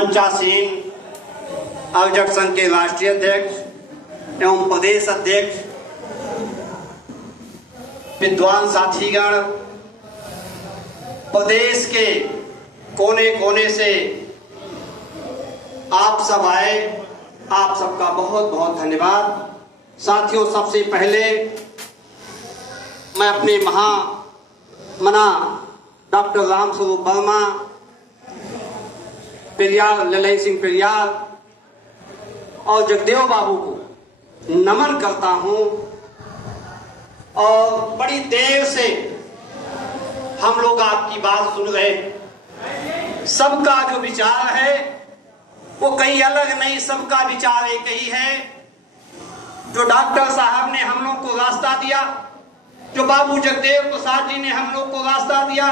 मंचासीन अवजक संघ के राष्ट्रीय अध्यक्ष एवं प्रदेश अध्यक्ष, विद्वान साथीगण, प्रदेश के कोने कोने से आप सब आए, आप सबका बहुत बहुत धन्यवाद। साथियों, सबसे पहले मैं अपने महामना डॉक्टर रामस्वरूप वर्मा, पेरियार ललई सिंह पेरियार और जगदेव बाबू को नमन करता हूं। और बड़ी देर से हम लोग आपकी बात सुन रहे। सबका जो विचार है वो कहीं अलग नहीं, सबका विचार एक ही है। जो डॉक्टर साहब ने हम लोग को रास्ता दिया, जो बाबू जगदेव प्रसाद जी ने हम लोग को रास्ता दिया,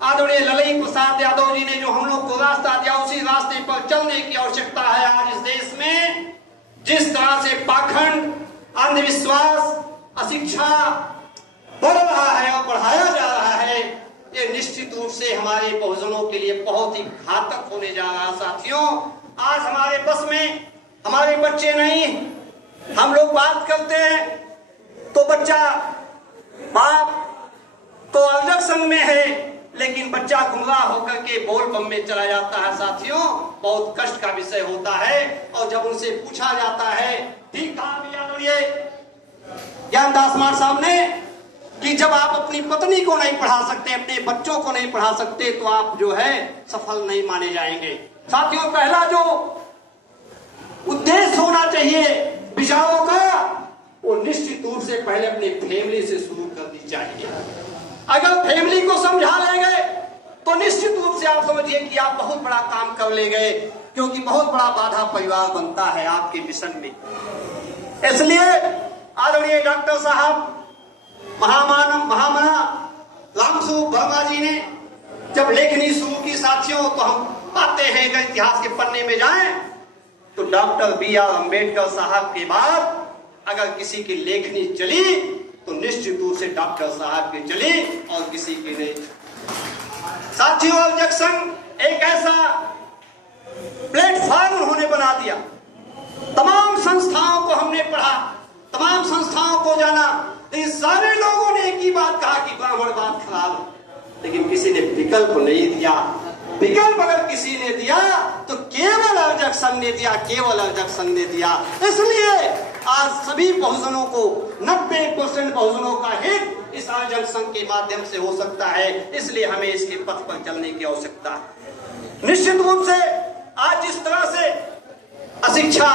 आदरणीय ललई प्रसाद यादव जी ने जो हम लोग को रास्ता दिया, उसी रास्ते पर चलने की आवश्यकता है। आज इस देश में जिस तरह से पाखंड, अंधविश्वास, अशिक्षा बढ़ रहा है और बढ़ाया जा रहा है, ये निश्चित रूप से हमारे बहुजनों के लिए बहुत ही घातक होने जा रहा है। साथियों, आज हमारे बस में हमारे बच्चे नहीं, हम लोग बात करते हैं तो बच्चा बाप तो अवजक संघ में है, लेकिन बच्चा गुमराह होकर के बोल बम में चला जाता है। साथियों, बहुत कष्ट का विषय होता है। और जब उनसे पूछा जाता है, ठीक कहा ज्ञानदास मार साहब ने, कि जब आप अपनी पत्नी को नहीं पढ़ा सकते, अपने बच्चों को नहीं पढ़ा सकते, तो आप जो है सफल नहीं माने जाएंगे। साथियों, पहला जो उद्देश्य होना चाहिए विचारों का, वो निश्चित रूप से पहले अपनी फैमिली से शुरू करनी चाहिए। अगर फैमिली को समझा ले गए तो निश्चित रूप से आप समझिए कि आप बहुत बड़ा काम कर ले गए, क्योंकि बहुत बड़ा बाधा परिवार बनता है आपके मिशन में। इसलिए आदरणीय डॉक्टर साहब, महामना रामस्वरूप वर्मा जी ने जब लेखनी शुरू की, साथियों, तो हम पाते हैं अगर इतिहास के पन्ने में जाएं तो डॉक्टर B.R. अम्बेडकर साहब के बाद अगर किसी की लेखनी चली तो निश्चित रूप से डॉक्टर साहब की चली और किसी की नहीं। साथियों, अवजक संघ एक ऐसा प्लेटफॉर्म उन्होंने बना दिया। तमाम संस्थाओं को हमने पढ़ा, तमाम संस्थाओं को जाना, लेकिन सारे लोगों ने एक ही बात कहा कि ब्राह्मण बात खराब है, लेकिन किसी ने विकल्प नहीं दिया। विकल्प अगर किसी ने दिया तो केवल अवजक संघ ने दिया, केवल अवजक संघ ने दिया। इसलिए आज सभी बहुजनों को, 90% बहुजनों का हित इस अवजक संघ के माध्यम से हो सकता है। इसलिए हमें इसके पथ पर चलने की आवश्यकता है। निश्चित रूप से आज जिस तरह से अशिक्षा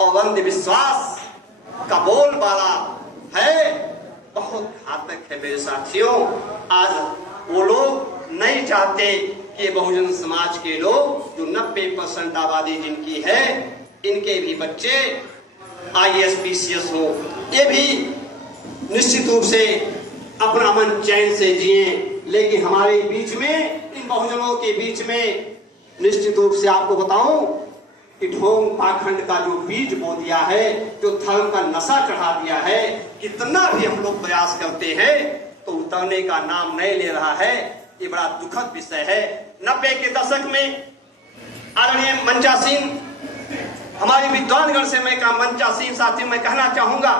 और अंधविश्वास का बोलबाला है, बहुत घातक है मेरे साथियों। आज वो लोग नहीं चाहते कि बहुजन समाज के लोग, जो 90% आबादी जिनकी है, इनके भी बच्चे IAS PCS हो, ये भी निश्चित रूप से अपना मन चैन से जिए। लेकिन हमारे बीच में, इन बहुजनों के बीच में, निश्चित रूप से आपको बताऊं कि ढोंग पाखंड का जो बीज बो दिया है, जो धर्म का नशा चढ़ा दिया है, कितना भी हम लोग प्रयास करते हैं तो उतरने का नाम नहीं ले रहा है। ये बड़ा दुखद विषय है। 90 के दशक में आदरणीय मंचासीन हमारे विद्वानगण से मैं कहा, मंचासीन साथियों, मैं कहना चाहूंगा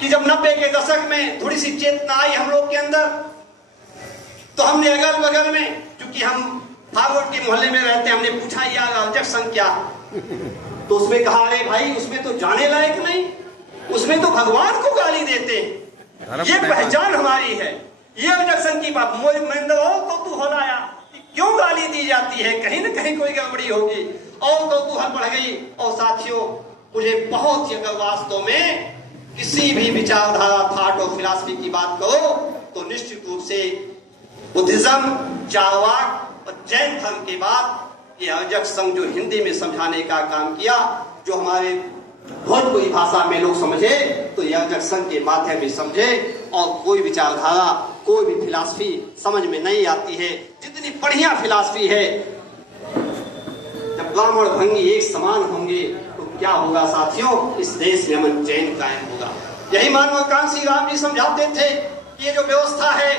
कि जब 90 के दशक में थोड़ी सी चेतना आई हम लोग के अंदर, तो हमने अगल बगल में, चूंकि हम फागुट के मोहल्ले में रहते हैं, हमने पूछा यार अवजक संघ क्या, तो उसमें कहा, अरे भाई उसमें तो जाने लायक नहीं, उसमें तो भगवान को गाली देते हैं, ये पहचान हमारी है। ये अवजक संघ की बात तो तू हो लाया, क्यों गाली दी जाती है, कहीं ना कहीं कोई गड़बड़ी होगी, और तो तू हल बढ़ गई। और साथियों, मुझे बहुत ही, अगर वास्तव में किसी भी विचारधारा, थाट और फिलॉसफी की बात करो तो निश्चित रूप से बुद्धिज्म, चारवाक और जैन धर्म के बाद ये अवजक संघ जो हिंदी में समझाने का काम किया, जो हमारे भोजपुरी भाषा में लोग समझे, तो ये अवजक संघ के माध्यम से समझे। और कोई विचारधारा, कोई भी फिलॉसफी समझ में नहीं आती है। जितनी बढ़िया फिलॉसफी है, जब ब्राह्मण भंगी एक समान होंगे तो क्या होगा साथियों, इस देश में अमन चैन कायम होगा। यही मानवकांक्षी राम जी समझाते थे कि ये जो व्यवस्था है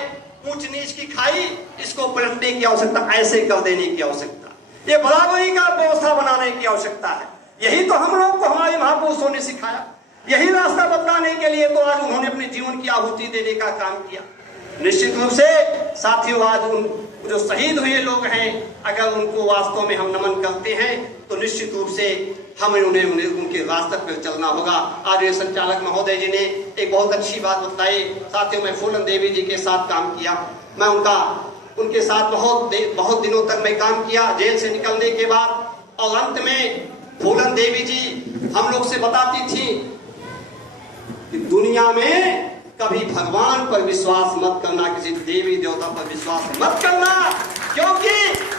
ऊंच नीच की खाई, इसको पलटने की आवश्यकता, ऐसे कर देने की आवश्यकता। ये बराबरी का व्यवस्था बनाने की आवश्यकता है। यही तो हम लोग को हमारे महापुरुषों ने सिखाया, यही रास्ता बतलाने के लिए तो आज उन्होंने अपने जीवन की आहुति देने का काम किया। निश्चित रूप से साथियों, आज उन जो शहीद हुए लोग हैं, अगर उनको वास्तव में हम नमन करते हैं तो निश्चित रूप से हमें उन्हें उनके रास्ते पर चलना होगा। आज ये संचालक महोदय जी ने एक बहुत अच्छी बात बताई। साथियों, मैं फूलन देवी जी के साथ काम किया, मैं उनके साथ बहुत दिनों तक मैं काम किया जेल से निकलने के बाद। और अंत में फूलन देवी जी हम लोग से बताती थी कि दुनिया में कभी भगवान पर विश्वास मत करना, किसी देवी देवता पर विश्वास मत करना, क्योंकि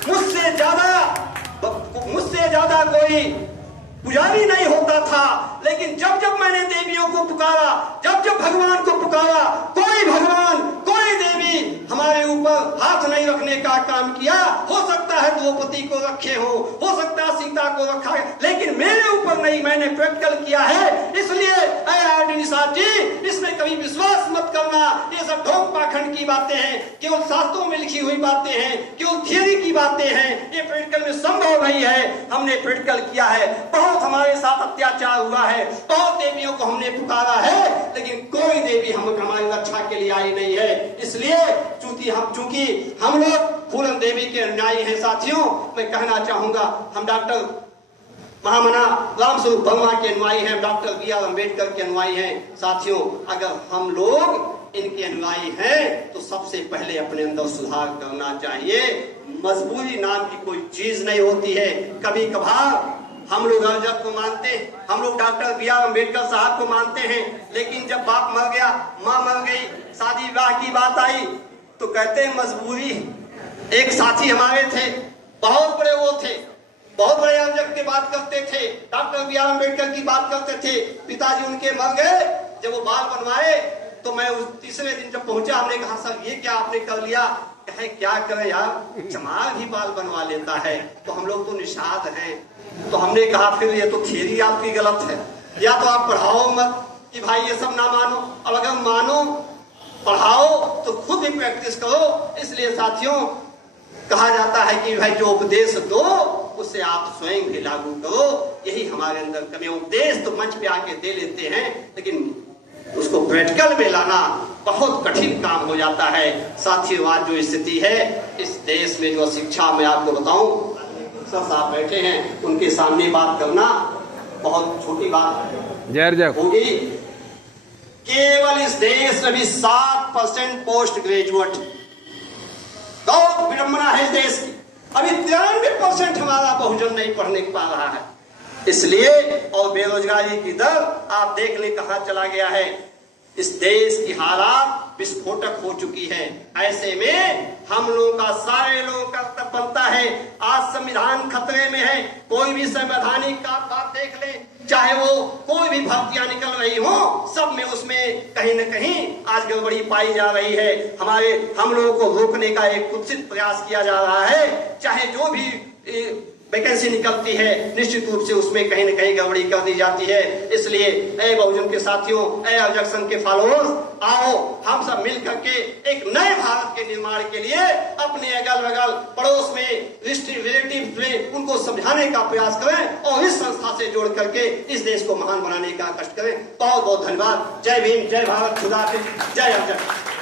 मुझसे ज्यादा कोई पुजारी नहीं होता था। लेकिन जब जब मैंने देवियों को पुकारा, जब जब भगवान को पुकारा, कोई भगवान कोई देवी हमारे ऊपर हाथ नहीं रखने का काम किया। हो सकता है द्रौपदी को रखे हो सकता है सीता को रखा है, लेकिन मेरे ऊपर नहीं, मैंने प्रैक्टिकल किया है। इसलिए जी, इसमें कभी विश्वास मत करना। ये सब ढोंग पाखंड की बातें हैं, केवल शास्त्रों में लिखी हुई बातें हैं, केवल थियरी की बातें हैं। ये प्रैक्टिकल में संभव नहीं है। हमने प्रैक्टिकल किया है, बहुत हमारे साथ अत्याचार हुआ है, बहुत देवियों को हमने पुकारा है, लेकिन कोई देवी हमारी रक्षा के लिए आई नहीं है। इसलिए चूंकि हम लोग फूलन देवी के अनुयायी हैं साथियों, मैं कहना चाहूंगा, हम डॉक्टर महामना रामस्वरूप वर्मा के अनुयायी हैं, डॉक्टर B.R. अम्बेडकर के अनुयायी हैं। साथियों, अगर हम लोग इनके अनुयायी हैं तो सबसे पहले अपने अंदर सुधार करना चाहिए। मजबूरी नाम की कोई चीज नहीं होती है। कभी कभार हम लोग अर्जक को मानते, हम लोग डॉक्टर B.R. अम्बेडकर साहब को मानते हैं, लेकिन जब बाप मर गया, माँ मर गई, शादी विवाह की बात आई तो कहते हैं मजबूरी। एक साथी हमारे थे, बहुत बड़े वो थे, बहुत बड़े अर्जक की बात करते थे, डॉक्टर B.R. अम्बेडकर की बात करते थे। पिताजी उनके मर गए, जब वो बाल बनवाए तो मैं उस तीसरे दिन जब पहुंचा, हमने कहा सर ये क्या आपने कर लिया? कहे क्या करे यार, चमार भी बाल बनवा लेता है, तो हम लोग तो निषाद हैं। तो हमने कहा फिर ये तो थियरी आपकी गलत है, या तो आप पढ़ाओ मत कि भाई ये सब ना मानो, अब अगर मानो पढ़ाओ तो खुद ही प्रैक्टिस करो। इसलिए साथियों, कहा जाता है कि भाई जो उपदेश दो उसे आप स्वयं भी लागू करो। यही हमारे अंदर कमी। उपदेश तो मंच पे आके दे लेते हैं, लेकिन उसको प्रैक्टिकल में लाना बहुत कठिन काम हो जाता है। साथियों, आज जो स्थिति है इस देश में, जो शिक्षा में आपको बताऊं, सब साहब बैठे हैं, उनके सामने बात करना बहुत छोटी बात होगी। केवल इस देश में भी 7% पोस्ट ग्रेजुएट, बहुत विडंबना है इस देश की। अभी 93% हमारा बहुजन नहीं पढ़ने पा रहा है। इसलिए और बेरोजगारी की दर आप देख ले कहां चला गया है। इस देश की हालात विस्फोटक हो चुकी है। ऐसे में हम लोगों का, सारे लोगों का कर्तव्य बनता है। आज संविधान खतरे में है। कोई भी संवैधानिक का बात देख ले, चाहे वो कोई भी भर्तियां निकल रही हो, सब में उसमें कहीं न कहीं आज गड़बड़ी पाई जा रही है। हम लोगों को रोकने का एक कुत्सित प्रयास किया जा रहा है। चाहे जो भी वैकेंसी निकलती है, निश्चित रूप से उसमें कहीं न कहीं गड़बड़ी कर दी जाती है। इसलिए ए बहुजन के साथियों, ए अर्जक संघ के फॉलोअर्स, आओ हम सब मिल करके एक नए भारत के निर्माण के लिए अपने अगल बगल पड़ोस में, रिलेटिव में उनको समझाने का प्रयास करें और इस संस्था से जोड़ करके इस देश को महान बनाने का कष्ट करें। बहुत बहुत धन्यवाद। जय भीम, जय भारत, खुदा हाफिज, जय अर्जक।